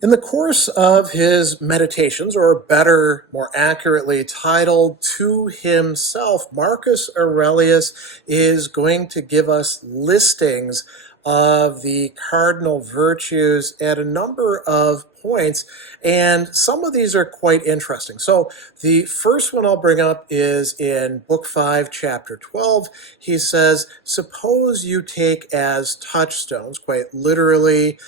In the course of his meditations, or better, more accurately titled To Himself, Marcus Aurelius is going to give us listings of the cardinal virtues at a number of points, and some of these are quite interesting. So the first one I'll bring up is in Book 5, Chapter 12. He says, suppose you take as touchstones, quite literally,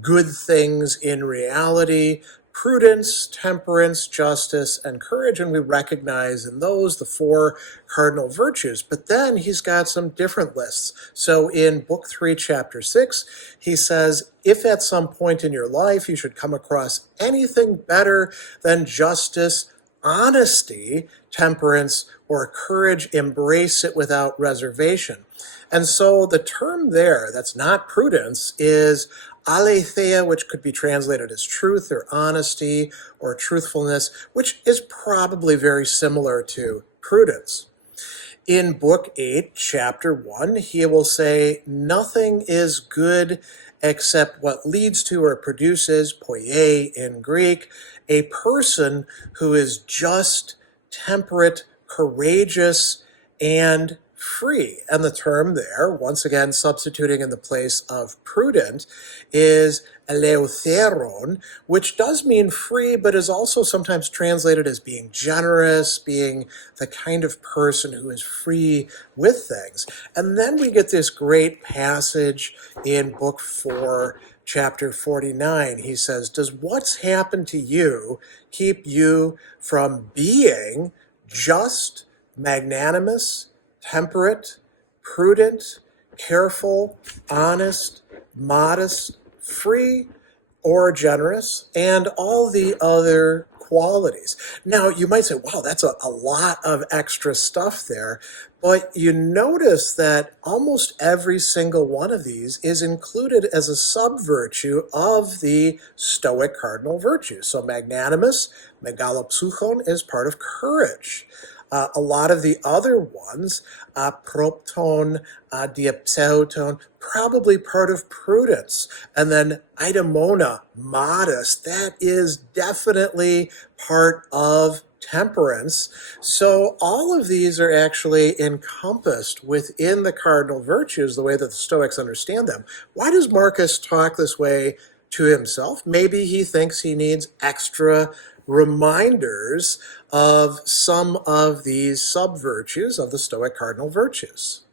good things in reality, prudence, temperance, justice, and courage, and we recognize in those the four cardinal virtues. But then he's got some different lists. So in Book 3, Chapter 6, he says, if at some point in your life you should come across anything better than justice, honesty, temperance, or courage, embrace it without reservation. And so the term there that's not prudence is alētheia, which could be translated as truth or honesty or truthfulness, which is probably very similar to prudence. In Book 8, Chapter 1, he will say, nothing is good except what leads to or produces, poiē in Greek, a person who is just, temperate, courageous, and free. And the term there, once again substituting in the place of prudent, is eleutheron, which does mean free, but is also sometimes translated as being generous, being the kind of person who is free with things. And then we get this great passage in Book 4, Chapter 49. He says, does what's happened to you keep you from being just, magnanimous, temperate, prudent, careful, honest, modest, free, or generous, and all the other qualities? Now, you might say, wow, that's a lot of extra stuff there, but you notice that almost every single one of these is included as a sub-virtue of the Stoic cardinal virtues. So magnanimous, megalopsuchon, is part of courage. A lot of the other ones, propton, diapseuton, probably part of prudence. And then eidamona, modest, that is definitely part of temperance. So all of these are actually encompassed within the cardinal virtues, the way that the Stoics understand them. Why does Marcus talk this way to himself? Maybe he thinks he needs extra reminders of some of these sub-virtues of the Stoic cardinal virtues.